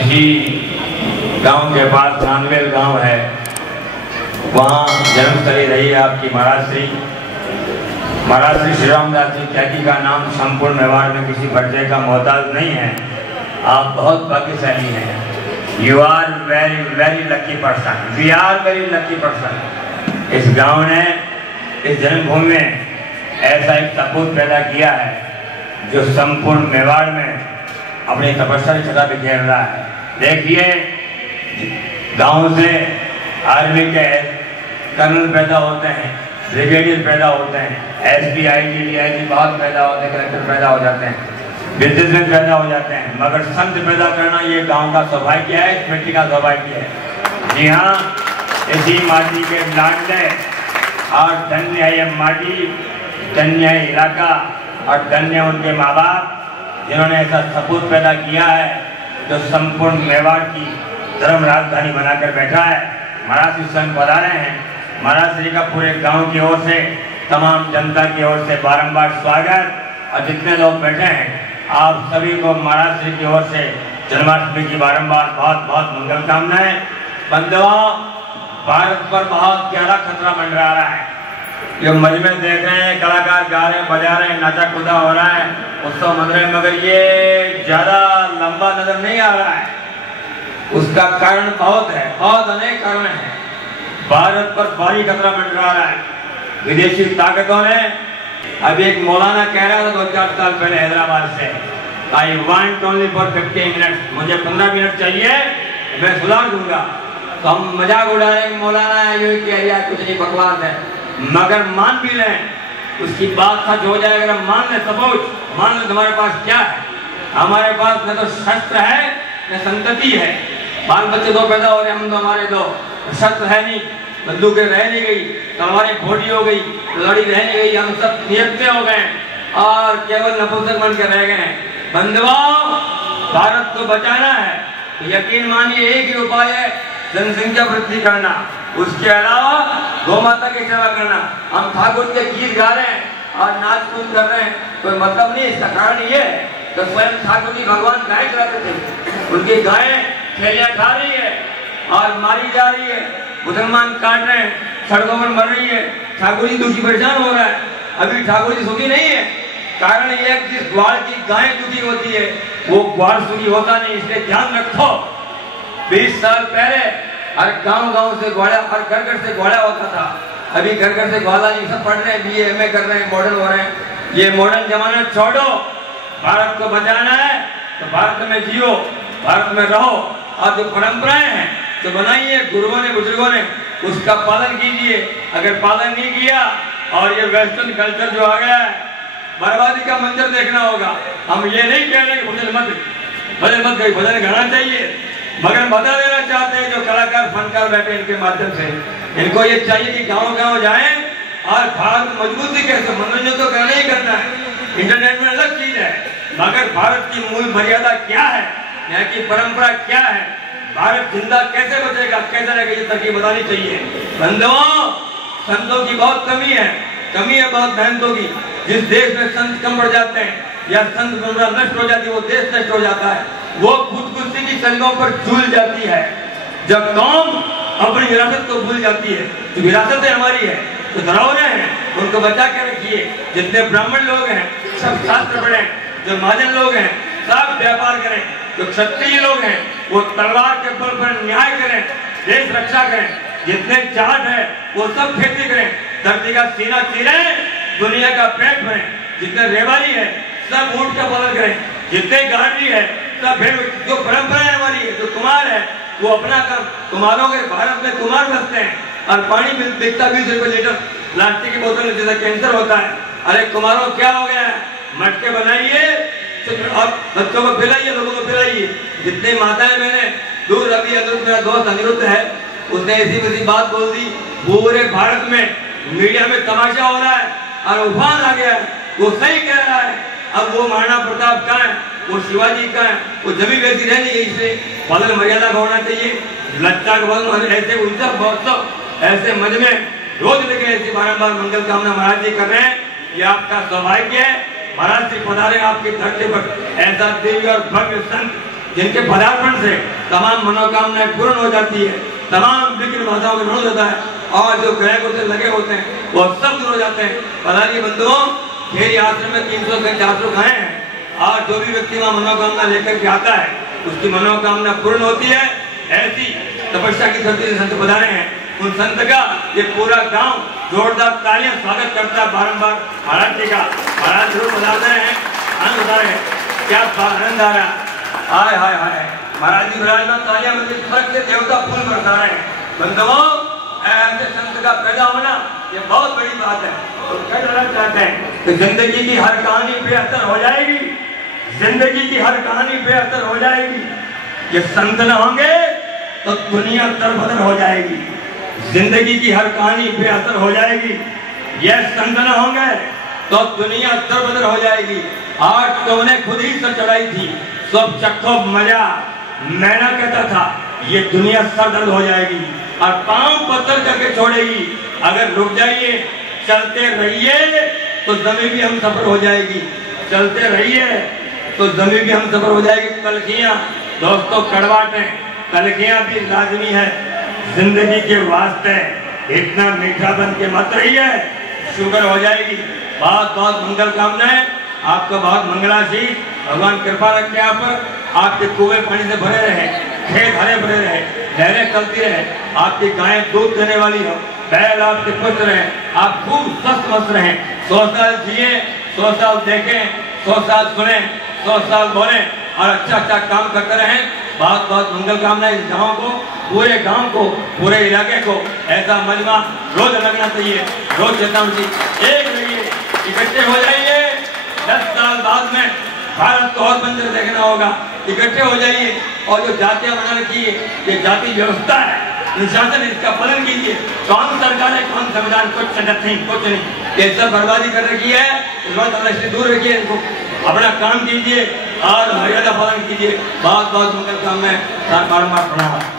इसी गांव के पास नानवेल गांव है, वहाँ जन्मस्थली रही है आपकी महाराज श्री श्री रामदास जी त्यागी का नाम संपूर्ण मेवाड़ में किसी परिचय का मोहताज नहीं है। आप बहुत भाग्यशाली हैं। You are very very lucky person, we are very lucky person. इस गांव ने, इस जन्मभूमि में ऐसा एक सपूत पैदा किया है जो संपूर्ण मेवाड़ में अपनी तपस्या की छटा बिखेर रहा है। देखिए, गांव से आर्मी के कर्नल पैदा होते हैं, ब्रिगेडियर पैदा होते हैं, एसपी, आईजी, डीआईजी बहुत पैदा होते हैं, कलेक्टर पैदा हो जाते हैं, बिजनेसमैन पैदा हो जाते हैं, मगर संत पैदा करना ये गांव का सौभाग्य है, इस मिट्टी का सौभाग्य है। जी हाँ, इसी माटी के लाडले और धन्य है ये माटी, धन्य है इलाका और धन्य उनके माँ बाप जिन्होंने ऐसा सपूत पैदा किया है जो संपूर्ण मेवाड़ की धर्म राजधानी बनाकर बैठा है। महाराज श्री संघ पधारे हैं। महाराज श्री का पूरे गांव की ओर से, तमाम जनता की ओर से बारंबार स्वागत। और जितने लोग बैठे हैं आप सभी को महाराज श्री की ओर से जन्माष्टमी की बारंबार बहुत बहुत मंगल कामनाएं। बंधुओं, भारत पर बहुत गहरा खतरा मंडरा रहा है। जो मजमे देख रहे हैं, कलाकार गा रहे हैं, बजा रहे हैं, नाचा कूदा हो रहा है, उत्सव मन रहे हैं, मगर ये ज्यादा लंबा नजर नहीं आ रहा है। उसका कारण बहुत है, बहुत अनेक कारण हैं। भारत पर भारी खतरा मंडरा रहा है। विदेशी ताकतों ने, अभी एक मौलाना कह रहा था 2-4 साल पहले हैदराबाद से, I want only for 50 minutes, मुझे 15 मिनट चाहिए, मैं सुधार दूंगा। तो हम मजाक उड़ा रहे हैं, मौलाना है ये कह रहा कुछ नहीं, बकवास है। मगर मान भी लें, उसकी बात सच हो जाए, अगर हम मान लें, सपोज मान लें, तुम्हारे पास क्या है? हमारे पास न तो शस्त्र है न संतति है। बाल बच्चे 2 पैदा हो रहे, हम तो हमारे 2 शस्त्र है नहीं, बंदूकें रह नहीं गई, तलवारें खोटी हो गई, लड़ी रह नहीं गई, हम सब नियत्ते हो गए और केवल नपुंसक बन के रह गए। बंधुओं, भारत को बचाना है तो यकीन मानिए एक ही उपाय है, जनसंख्या वृद्धि करना, उसके अलावा गौ माता की सेवा करना। हम ठाकुर के गीत गा रहे हैं और नाच कूद कर रहे हैं, कोई मतलब नहीं। इसका कारण ये है कि स्वयं ठाकुर जी भगवान गाय चलाते थे, उनकी गायें थैलियां खा रही है और मारी जा रही है, मुसलमान काट रहे हैं, सड़कों पर मर रही है, ठाकुर जी दुखी परेशान हो रहा है। अभी ठाकुर जी सुखी नहीं है। कारण यह है कि जिस ग्वाल की गाय दुखी होती है वो ग्वाल सुखी होता नहीं। इसलिए ध्यान रखो, 20 साल पहले हर गांव से घोड़ा, हर घर से घोड़ा होता था। अभी घर से घोड़ा नहीं, सब पढ़ रहे हैं, BA MA कर रहे हैं, मॉडर्न हो रहे हैं। ये मॉडर्न जमाना छोड़ो, भारत को बचाना है तो भारत में जियो, भारत में रहो और जो परंपराएं हैं तो बनाइए गुरुओं ने, बुजुर्गों ने, उसका पालन कीजिए। अगर पालन नहीं किया और ये वेस्टर्न कल्चर जो आ गया है, बर्बादी का मंजर देखना होगा। हम ये नहीं कह रहे कि भजन मत गई, भजन गाना चाहिए, मगर बता देना चाहते हैं जो कलाकार फनकार बैठे इनके माध्यम से, इनको ये चाहिए कि गांव जाएं और भारत मजबूती कैसे, मनोरंजन तो करना ही करना है, इंटरनेट में अलग चीज है, मगर भारत की मूल मर्यादा क्या है, यहाँ की परंपरा क्या है, भारत जिंदा कैसे बचेगा, कैसे रहेगा, ये तरकीब बतानी चाहिए। बंधुओं, संतों की बहुत कमी है बहुत महंतों की। जिस देश में संत कम बढ़ जाते हैं या संत परंपरा नष्ट हो जाती है, वो देश नष्ट हो जाता है, वो खुदकुशी की संगों पर झूल जाती है। जब कौम अपनी विरासत को भूल जाती है, तो विरासतें हमारी है, तो धरोहरें हैं, उनको बचा के रखिए। जितने ब्राह्मण लोग हैं सब शास्त्र पढ़ें, जो महाजन लोग हैं सब व्यापार करें, जो क्षत्रिय लोग हैं वो तलवार के बल पर न्याय करें, देश रक्षा करें। जितने जाट है वो सब खेती करें, धरती का सीना चीरें, दुनिया का पेट भरें। जितने रेवाड़ी है सब ऊंट का पालन करें, जितने गाड़ी है सब भेड़। जो परंपरा है हमारी है, जो कुमार है वो अपना काम, कुमारों के भारत में कुमार बसते हैं और पानी बिकता 20 रुपए लीटर, प्लास्टिक की बोतल जैसा कैंसर होता है। अरे कुमारों क्या हो गया है, मटके बनाइए और बच्चों को पिलाइए, लोगों को पिलाइए। जितने माताएं मैंने दूर, अभी मेरा दोस्त अनिरुद्ध है, उसने ऐसी बात बोल दी, पूरे भारत में मीडिया में तमाशा हो रहा है और उफान आ गया है, वो सही कह रहा है। अब वो महाराणा प्रताप कहाँ है, वो शिवाजी कहाँ है, वो जमी वैसी रह नहीं गई। इसलिए पालन मर्यादा का होना चाहिए। लच्चा का बदल ऐसे उत्सव महोत्सव ऐसे मज में रोज लेके ऐसी बारंबार मंगल कामना महाराज जी कर रहे हैं, ये आपका सौभाग्य है। महाराज जी पधारे आपकी धरती पर, ऐसा देवी और भव्य संत जिनके पदार्पण से तमाम मनोकामनाएं पूर्ण हो जाती है, तमाम विघ्न बाधाओं में दूर हो जाता है और जो ग्रह गोचर लगे होते हैं वो सब दूर हो जाते हैं। पधारिए बंधुओं, खेरी आश्रम में 300 से 400 गायें हैं और जो भी व्यक्ति वहाँ मनोकामना लेकर के आता है उसकी मनोकामना पूर्ण होती है। ऐसी तपस्या की धरती से संत पधारे हैं, उन संत का ये पूरा गांव जोरदार तालियां स्वागत करता है बारंबार। महाराज जी का महाराज जरूर पधार रहे हैं, आनंद बता रहे हैं, क्या आनंद आ रहा है। हाय हाय हाय, महाराज जी विराजमान, तालियां मिलकर स्वर्ग से देवता फूल बरसा रहे हैं। बंधुओं, ऐसे संत का पैदा होना ये बहुत बड़ी बात है। तो क्या कहना चाहते हैं कि जिंदगी की हर कहानी बेहतर हो जाएगी, जिंदगी की हर कहानी बेहतर हो जाएगी। ये संत न होंगे तो दुनिया दरबदर हो जाएगी। जिंदगी की हर कहानी बेहतर हो जाएगी। ये संत न होंगे तो दुनिया दरबदर हो जाएगी। आज तो उन्हें खुद ही सर चढ़ाई थी, सब चक्को मजा। मैना कहता था ये दुनिया सरदर्द हो जाएगी और पांव पत्थर करके छोड़ेगी। अगर रुक जाइए, चलते रहिए तो जमीन भी हम सफर हो जाएगी, चलते रहिए तो जमीन भी हम सफर हो जाएगी। कलखियां दोस्तों कड़वाट है, कलखियां भी लाजमी है जिंदगी के वास्ते। इतना मीठा बन के मत रहिए, शुगर हो जाएगी। बहुत बहुत मंगल कामनाएं, आपका बहुत मंगलाशीष। भगवान कृपा रखे आप पर, आपके कुएं पानी से भरे रहे, खेत हरे भरे रहे, लहरें चलती रहे, आपकी गायें दूध देने वाली हो, बैल आपके पुत्र रहे, आप खूब स्वस्थ मस्त रहे। 100 साल जिए, 100 साल देखें, 100 साल सुने, 100 साल बोले और अच्छा अच्छा काम करते रहे। बहुत बहुत मंगल कामनाएं इस गाँव को, पूरे गांव को, पूरे इलाके को। ऐसा मजमा रोज लगना चाहिए, रोज चेतावनी जी एक रहिए, इकट्ठे हो जाइए। 10 साल बाद में भारत को और मंदिर देखना होगा, इकट्ठे हो जाइए। और जो जातियां बना रखी है, ये जाति व्यवस्था है, अनुशासन, इसका पालन कीजिए। कौन सरकार है, कौन संविधान, कुछ नहीं, कुछ नहीं, ये सब बर्बादी कर रखी है। इस बात अल्लाह से दूर रखिए, इनको अपना काम कीजिए और मर्यादा पालन कीजिए। बहुत बहुत मंगल कामनाएं, बारंबार प्रणाम।